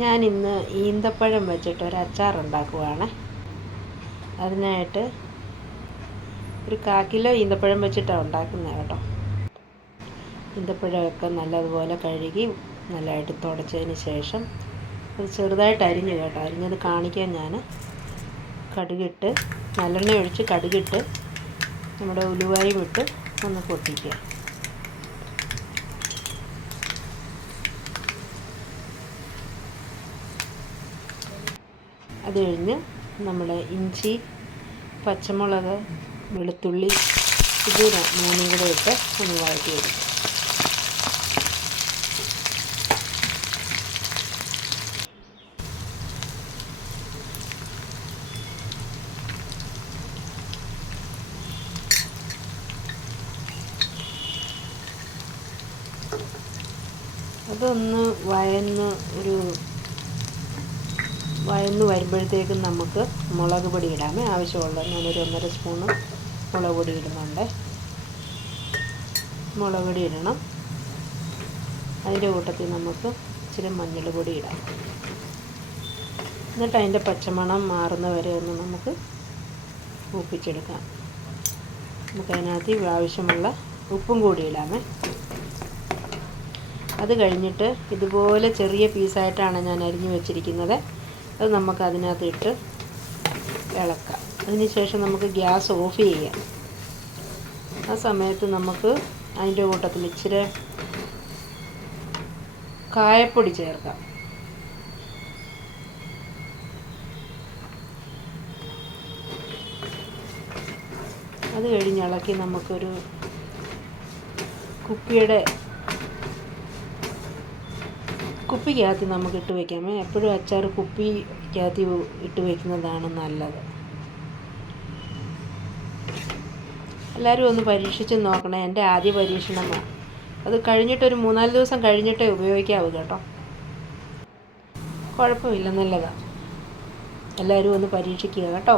ഞാൻ ഇന്ന് ഈന്തപ്പഴം വെച്ചിട്ട് ഒരു അച്ചാർ ഉണ്ടാക്കുവാണ്. അതിനായിട്ട് ഒരു 1/4 കിലോ ഈന്തപ്പഴം വെച്ചിട്ടാണ് ഉണ്ടാക്കുന്നത് കേട്ടോ. ഈന്തപ്പഴമൊക്കെ നല്ലതുപോലെ കഴുകി നല്ലതായിട്ട് തുടച്ചതിന് ശേഷം അത് ചെറുതായിട്ട് അരിഞ്ഞ് കേട്ടോ. അരിഞ്ഞത് കാണിക്കാൻ ഞാൻ കടുകിട്ട് നല്ലെണ്ണ ഒഴിച്ച് കടുകിട്ട് നമ്മുടെ ഉലുവായും ഇട്ട് ഒന്ന് പൊട്ടിക്കുക. അത് കഴിഞ്ഞ് നമ്മുടെ ഇഞ്ചി, പച്ചമുളക്, വെളുത്തുള്ളി ഇത് 3 കൂടെ ഇട്ട് ഒന്ന് വഴറ്റി എടുക്കും. അതൊന്ന് വഴന്ന് വരുമ്പോഴത്തേക്കും നമുക്ക് മുളക് പൊടി ഇടാമേ ആവശ്യമുള്ളത്. ഞാനൊരു 1.5 സ്പൂണ് മുളക് പൊടി ഇടുന്നുണ്ട്. മുളക് പൊടി ഇടണം. അതിൻ്റെ കൂട്ടത്തിൽ നമുക്ക് ഇച്ചിരി മഞ്ഞൾ പൊടി ഇടാം. എന്നിട്ട് അതിൻ്റെ പച്ചമണം മാറുന്ന വരെ ഒന്ന് നമുക്ക് മൂപ്പിച്ചെടുക്കാം. നമുക്കതിനകത്ത് ആവശ്യമുള്ള ഉപ്പും കൂടി ഇടാമേ. അത് കഴിഞ്ഞിട്ട് ഇതുപോലെ ചെറിയ പീസായിട്ടാണ് ഞാൻ അരിഞ്ഞു വെച്ചിരിക്കുന്നത്. അത് നമുക്ക് അതിനകത്ത് ഇട്ട് ഇളക്കാം. അതിന് ശേഷം നമുക്ക് ഗ്യാസ് ഓഫ് ചെയ്യാം. ആ സമയത്ത് നമുക്ക് അതിൻ്റെ കൂട്ടത്തിൽ ഇച്ചിരി കായപ്പൊടി ചേർക്കാം. അത് കഴിഞ്ഞ് ഇളക്കി നമുക്കൊരു കുപ്പിക്കകത്ത് നമുക്ക് ഇട്ട് വയ്ക്കാമേ. എപ്പോഴും അച്ചാർ കുപ്പിക്കകത്ത് ഇട്ട് വയ്ക്കുന്നതാണ് നല്ലത്. എല്ലാവരും ഒന്ന് പരീക്ഷിച്ച് നോക്കണേ. എൻ്റെ ആദ്യ പരീക്ഷണമാണ്. അത് കഴിഞ്ഞിട്ടൊരു 3-4 ദിവസം കഴിഞ്ഞിട്ടേ ഉപയോഗിക്കാവൂ കേട്ടോ. കുഴപ്പമില്ല, നല്ലതാണ്. എല്ലാവരും ഒന്ന് പരീക്ഷിക്കുക കേട്ടോ.